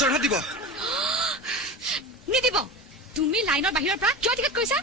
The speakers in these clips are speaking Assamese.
জৰহাট দিব নিদিব তুমি লাইনৰ বাহিৰৰ পৰা কিয় টিকেট কৰিছা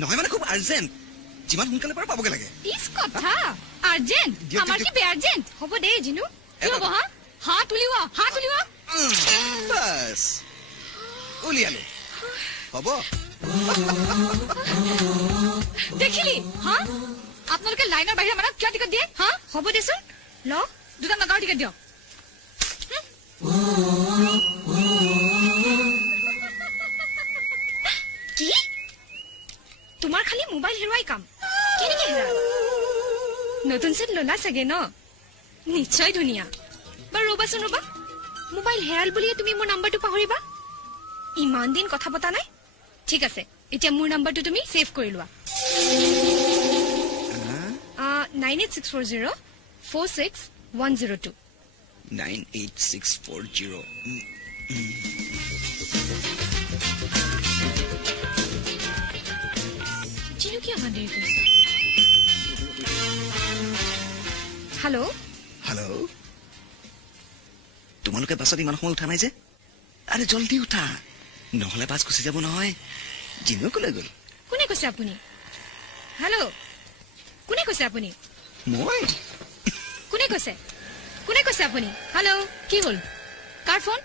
নহয় মানে খুব আৰ্জেন্ট যিমান সোনকালে পাৰা পাবগে লাগে ইস কথা আৰ্জেন্ট আমাৰ কি বে আৰ্জেন্ট হ'ব দে জিনু কি হ'ব হা হাত উলিওৱা বাস উলিয়ালো হ'ব দেখিলি হা আপোনালোকে লাইনৰ বাহিৰৰ মানুহক কিয় টিকেট দিয়ে হা হ'ব দেচোন ল দুটা নগাঁৱৰ টিকেট দিয়ক কি তোমাৰ খালি মোবাইল হেৰুৱাই কাম কেনেকে হেৰা নতুন সেট ললা চাগে ন নিশ্চয় ধুনীয়া বাৰু ৰ'বাচোন ৰ'বা মোবাইল হেৰাল বুলিয়ে তুমি মোৰ নাম্বাৰটো পাহৰিবা ইমান দিন কথা পতা নাই ঠিক আছে এতিয়া মোৰ নাম্বাৰটো তুমি সেভ কৰি লোৱা 9864046102 98640 জিনু কি অহা দেৰি কৰিছে হেল্ল' হেল্ল' তোমালোকে বাছত ইমান সময় উঠা নাই যে আৰে জলদি উঠা নহলে বাছ গুচি যাব নহয় জিনু কলৈ গ'ল কোনে কৈছে আপুনি হেল্ল' কোনে কৈছে আপুনি মই কোনে কৈছে আপুনি হেল্ল' কি হ'ল কাৰ ফোন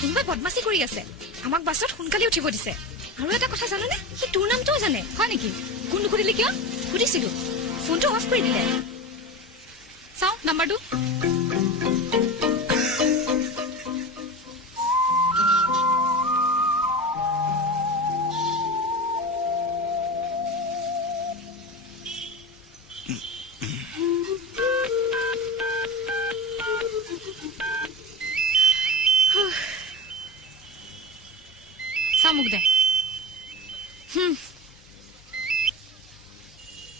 কোনোবাই বদমাচি কৰি আছে আমাক বাছত সোনকালে উঠিব দিছে আৰু এটা কথা জানানে সি তোৰ নামটোও জানে হয় নেকি কোন নুসুধিলে কিয় সুধিছিলো ফোনটো অফ কৰি দিলে চাওঁ নাম্বাৰটো মোক দে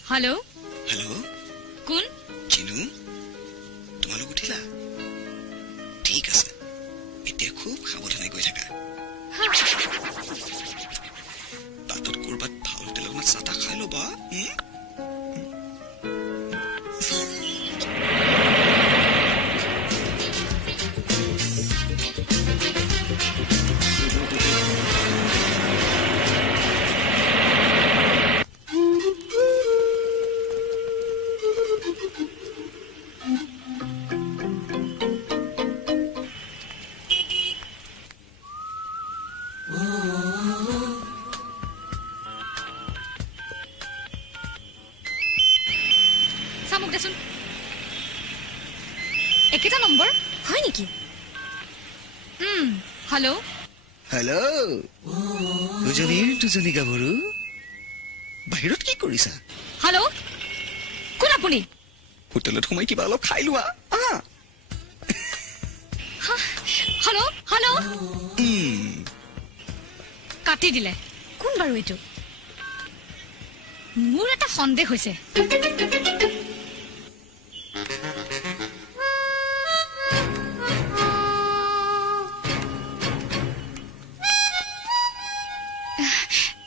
হেল্ল' হেল্ল' কোন জিনু তোমালোক উঠিলা ঠিক আছে এতিয়া খুব সাৱধানে গৈ থাকা বাটত কৰবাত ভাল হোটেলত চাহ তাহ খাই ল'বা একেটা নম্বৰ হয় নেকি হেল্ল' হেল্ল' দুজনী গাভৰু বাহিৰত কি কৰিছা হেল্ল' কোন আপুনি হোটেলত সোমাই কিবা অলপ খাই লোৱা হেল্ল' কাটি দিলে কোন বাৰু এইটো মোৰ এটা সন্দেহ হৈছে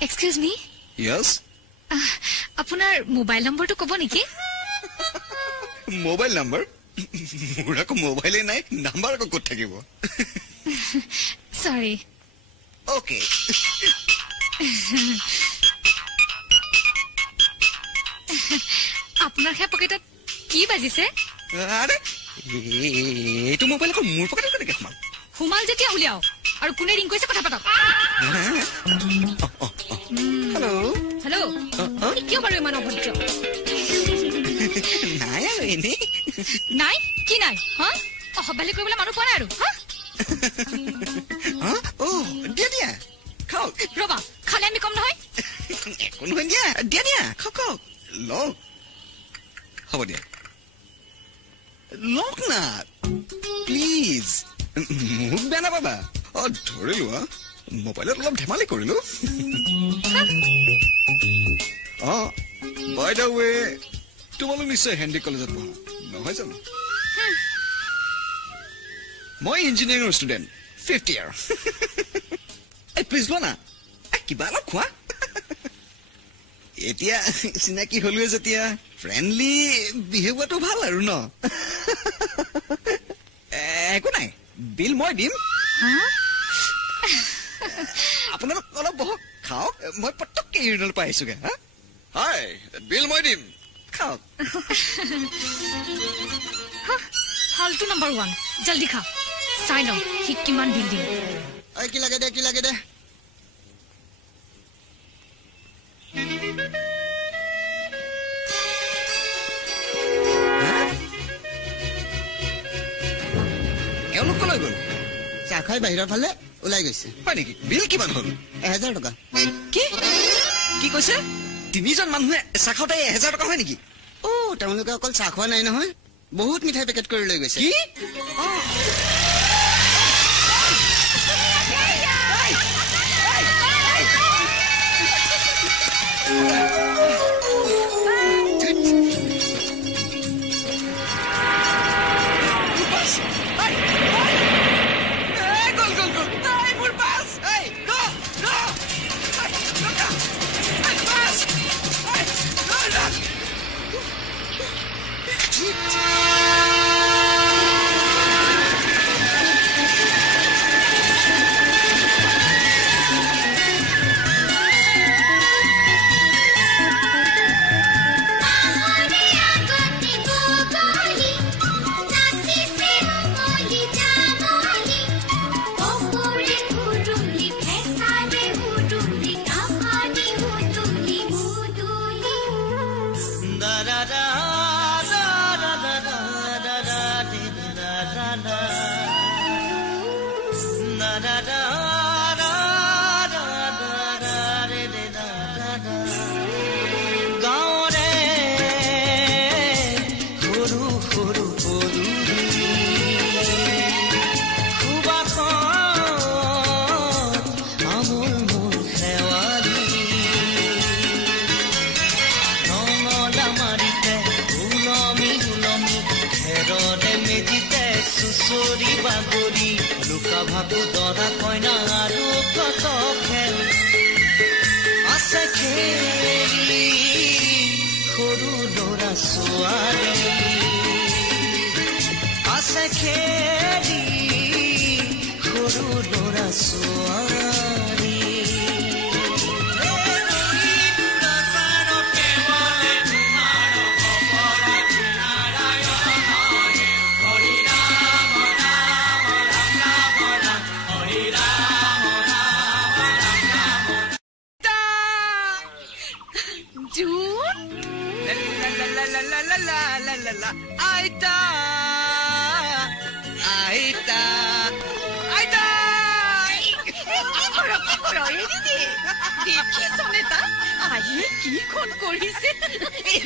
Excuse me? Yes? আপোনাৰ মোবাইল নম্বৰটো ক'ব নেকি? Mobile number? মোৰ আকৌ মোবাইলে নাই, নম্বৰ আকৌ ক'ত থাকিব? Sorry. Okay. আপোনাৰ হে পকেটত কি বাজিছে? আৰে এইটো মোবাইল আকৌ মোৰ পকেটত কেনেকৈ সোমাল? সোমাল যেতিয়া উলিয়াও আৰু কোনে ৰিং কৰিছে কথা পাতক হেল্ল' কিয় বাৰু ইমান অভদ্ৰ নাই আৰু এনেই নাই কি নাই হা অসভ্যালি কৰিবলৈ মানুহ পোৱা নাই আৰু দিয়া খাওক ৰবা খালে আমি কম নহয় একো নহয় দিয়া খাওক লওক হ'ব দিয়া লওক না প্লিজ মোক বেয়া নাপাবা ধৰিলো মোবাইলত অলপ ধেমালি কৰিলো বাই দা ৱে তোমালোক নিশ্চয় হেণ্ডি কলেজত পঢ়া নহয় জানো মই ইঞ্জিনিয়াৰিঙৰ ষ্টুডেণ্ট 5th ইয়াৰ প্লিজ লোৱা না কিবা অলপ খোৱা এতিয়া চিনাকি হলোৱে যেতিয়া ফ্ৰেণ্ডলি বিহেভ হোৱাটো ভাল আৰু ন একো নাই বিল মই দিম আপোনালোক অলপ বহক খাওক মই পটককে ইউৰিনেল পাই আহিছোগে হাই বিল মই দিম খাওক ফালতু নাম্বাৰ 1 জলদি খা চাই লওঁ সি কিমান বিল দিম কি লাগে দে এওঁলোক কলৈ গ'ল চাহ খাই বাহিৰৰ ফালে ওলাই গৈছে হয় নেকি বিল কিমান হ'ল 1000 টকা কি কৈছে 3জন মানুহে চাহ খাওঁতে 1000 টকা হয় নেকি তেওঁলোকে অকল চাহ খোৱা নাই নহয় বহুত মিঠাই পেকেট কৰি লৈ গৈছে কি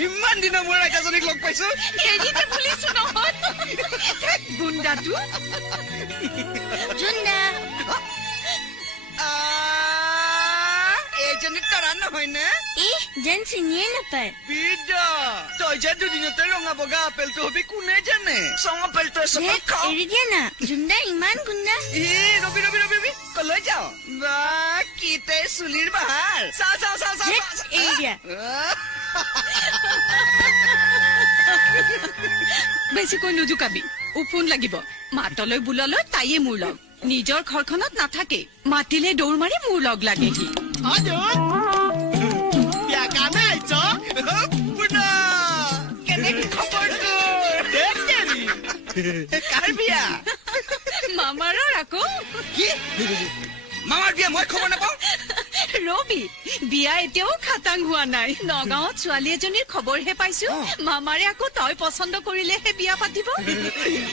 ইমান দিনৰ মোৰ আইতাজনীক লগ পাইছো এৰিতে পুলিচ নহয় গুণ্ডাটো জুন্দা এইজনী তৰা নহয় নে যেন চিনিয়ে নাপায় বিদা তই যে দুদিনতে ৰঙা বগা আপেলটো হবি কোনে জানে চং আপেলটো এৰি দিয়া না জুন্দা ইমান গুণ্ডা ৰবি কলৈ যাও বা কিতে চুলিৰ বাহাৰ চাও এৰি দিয়া বেছিকৈ নুজুকাবি উফোন লাগিব মাতলৈ বুললৈ তাইয়ে মোৰ লগ নিজৰ ঘৰখনত নাথাকে মাতিলে দৌৰ মাৰি মোৰ লগ লাগেহি মামাৰৰ আকৌ মামাৰ বিয়া মই খবৰ নাপাওঁ ৰবি বিয়া এতিয়াও খাটাং হোৱা নাই নগাঁৱত ছোৱালী এজনীৰ খবৰহে পাইছো মামাৰে আকৌ তই পচন্দ কৰিলেহে বিয়া পাতিব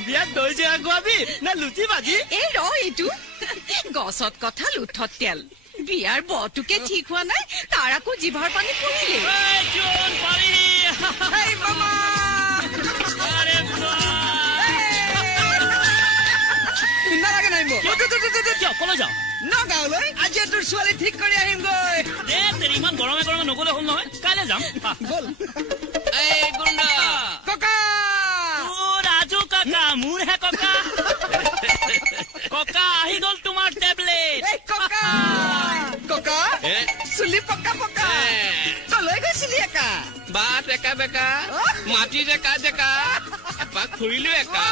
বিয়াত দৈ জিৰা খুৱাবি না লুচি ভাজি এই এইটো গছত কঁঠাল উঠত তেল বিয়াৰ বটোকে ঠিক হোৱা নাই তাৰ আকৌ জিভাৰ পানী পৰিলে নালাগে নাই মোক কলৈ যাওঁ নগাঁৱলৈ আজি তোৰ ছোৱালী ঠিক কৰি আহিম গৈ ইমান গৰমে গৰমে নগলে হ'ল নহয় কাইলৈ যাম বল ককা ৰাজু কাকা মোৰহে ককা ককা আহি গল তোমাৰ টেবলেট ককা চুলি পকা কলৈ গৈছিলি একা বাট একা বেকা মাটি জেকা এপাক ফুৰিলো একা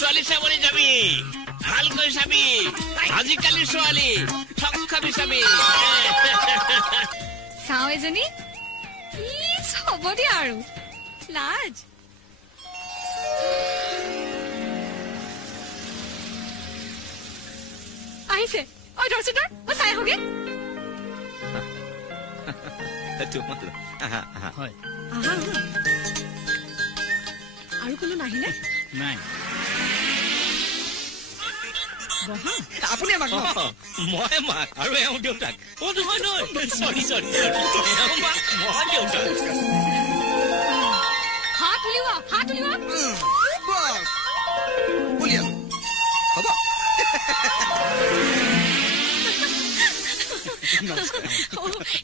ছোৱালী চাবলৈ যাবি ভালকৈ চাবি আজিকালি ছোৱালী ঠগ খাবি চাবি চাওঁ এজনী হ'ব দিয়া আৰু লাজ আহিছে ঐ ধৰচোন ধৰ মই চাই আহোগে আৰু কোনো নাহিলে নাই আপুনি আমাক মই মাক আৰু এওঁ দেউতাক নহয় চৰি মই দেউতাক হাত উলিওৱা উলিয়াম হ'ব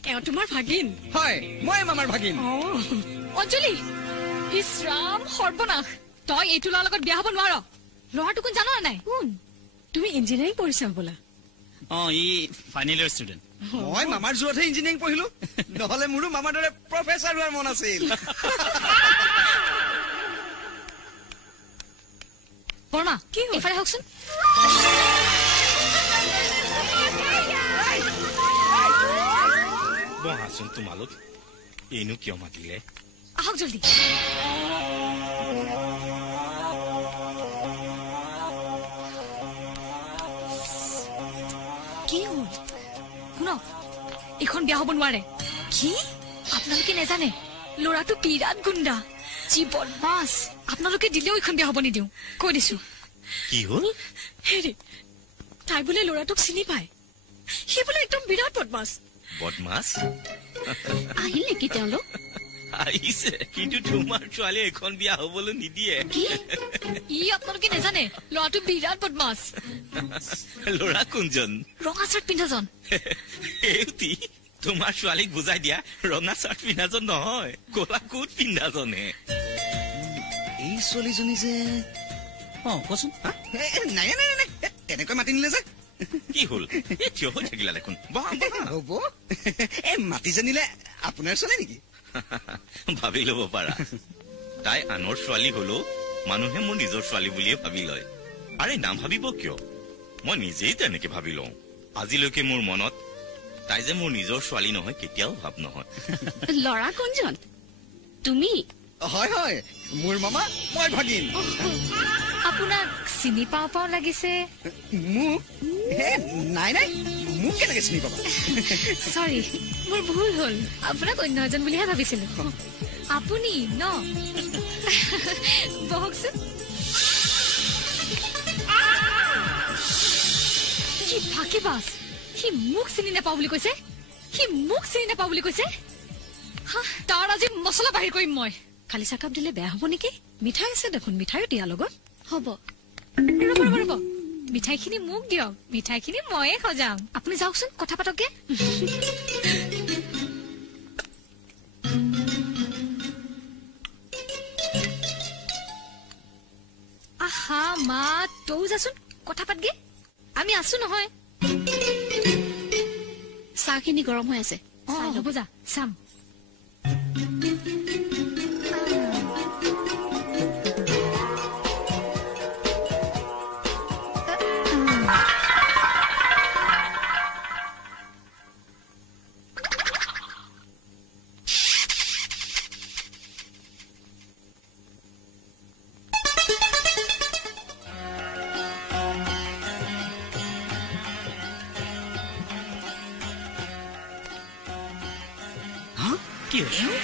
এওঁ তোমাৰ ভাগিন হয় মই মামাৰ ভাগিন অঞ্জলি ইছ ৰাম সৰ্বনাশ তই এইটো ল'ৰাৰ লগত বিয়া হ'ব নোৱাৰ ল'ৰাটো কোন জান নাই কোন তুমি ইঞ্জিনিয়াৰিং পঢ়িছা হ'বলা ই ফাইনেল ইয়াৰ ষ্টুডেণ্ট মই মামাৰ জোৰতহে ইঞ্জিনিয়াৰিং পঢ়িলো নহলে মোৰো মামাৰ দৰে প্ৰফেচাৰ হোৱাৰ মন আছিল বৰ্মা কি এইফালে হওকচোন বহাচোন তোমালোক এইনো কিয় মাতিলে আহক জলদি কি হ'ল শুনক এইখন বিয়া হ'ব নোৱাৰে কি আপোনালোকে নেজানে ল'ৰাটো বিৰাট গুণ্ডা যি বদমাছ আপোনালোকে দিলেও এইখন বিয়া হ'ব নিদিওঁ কৈ দিছো কি হ'ল হেৰি তাই বোলে ল'ৰাটোক চিনি পায় সি বোলে একদম বিৰাট বদমাছ আহিল নেকি তেওঁলোক আহিছে কিন্তু তোমাৰ ছোৱালী এখন বিয়া হবলৈ নিদিয়ে ই আপোনালোকে নেজানে ল'ৰাটো বিৰাট বদমাছ ল'ৰা কোনজন ৰঙা চাৰ্ট পিন্ধাজন এউতি তোমাৰ ছোৱালীক বুজাই দিয়া ৰঙা চাৰ্ট পিন্ধাজন নহয় ক'লা কোট পিন্ধাজনে এই ছোৱালীজনী যে কচোন নাই তেনেকৈ মাতি নিলে যে কি হ'ল থিয় হৈ থাকিলা দেখোন হ'ব মাতি জানিলে আপোনাৰ ছোৱালী নেকি ভাবি ল'ব পাৰা তাই আনৰ ছোৱালী হলেও মানুহে মোৰ নিজৰ ছোৱালী বুলিয়ে ভাবি লয় আৰে নাম ভাবিব কিয় মই নিজেই তেনেকে ভাবি লওঁ আজিলৈকে মোৰ মনত তাই যে মোৰ নিজৰ ছোৱালী নহয় কেতিয়াও ভাব নহয় ল'ৰা কোনজন তুমি হয় মোৰ মামা মই ভাগিন আপোনাক চিনি পাওঁ লাগিছে মোক নাই মোক কেনেকে চিনি পাবা চৰি মোৰ ভুল হ'ল আপোনাক অন্য এজন বুলিহে ভাবিছিলো আপুনি ন বহকচোন কি ফাঁকি বাছ সি মোক চিনি নাপাওঁ বুলি কৈছে তাৰ আজি মছলা বাহিৰ কৰিম মই খালি চাহকাপ দিলে বেয়া হ'ব নেকি মিঠাই আছে দেখোন মিঠাইও দিয়া লগত হ'ব ৰ'ব মিঠাইখিনি মোক দিয়ক মিঠাইখিনি ময়ে সজাম আপুনি যাওকচোন কথা পাতকে আহা মা তৌ যাচোন কথা পাতগে আমি আছো নহয় চাহখিনি গৰম হৈ আছে হ'ব যা চাম কি হ'ল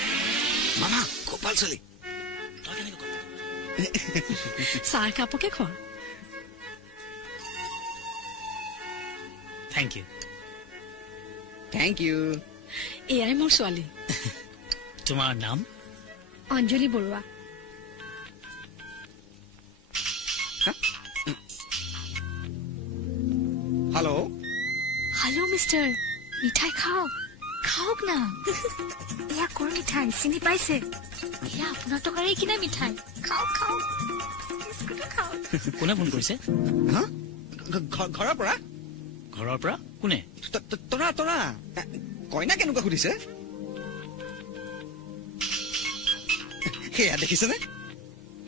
মামা কপাল ছোৱালী চাহ কাপকে খোৱা থেংক ইউ এয়াই মোৰ ছোৱালী তোমাৰ নাম অঞ্জলি বৰুৱা হেল্ল' মিষ্টাৰ মিঠাই খাওক না এয়া কৰ মিঠাই চিনি পাইছে এয়া আপোনাৰ টকাৰে কিনা মিঠাই খাওক কোনে ফোন কৰিছে ঘৰৰ পৰা কোনে তৰা কইনা কেনেকুৱা সুধিছে সেয়া দেখিছেনে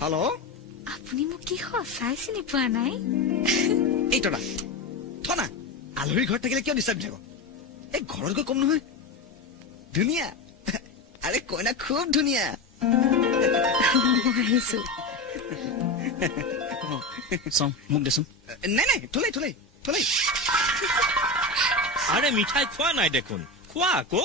হেল্ল' আপুনি মোক কি সঁচাই চিনি পোৱা নাই এই তৰা থনা আলহীৰ ঘৰত থাকিলে কিয় ডিষ্টাৰ্ব থাক এই ঘৰত গৈ কম নহয় ধুনীয়া আৰে কইনা খুব ধুনীয়া আহিছো চাওঁ মোক দেচোন নাই নাই থলেই থলেই থলেই আৰে মিঠাই খোৱা নাই দেখোন খোৱা আকৌ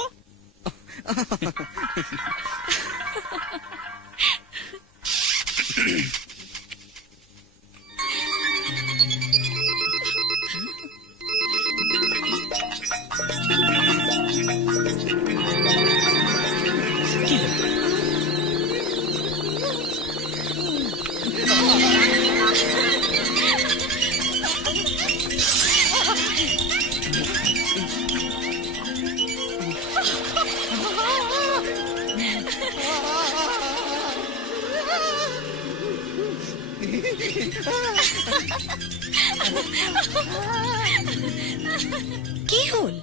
কি হ'ল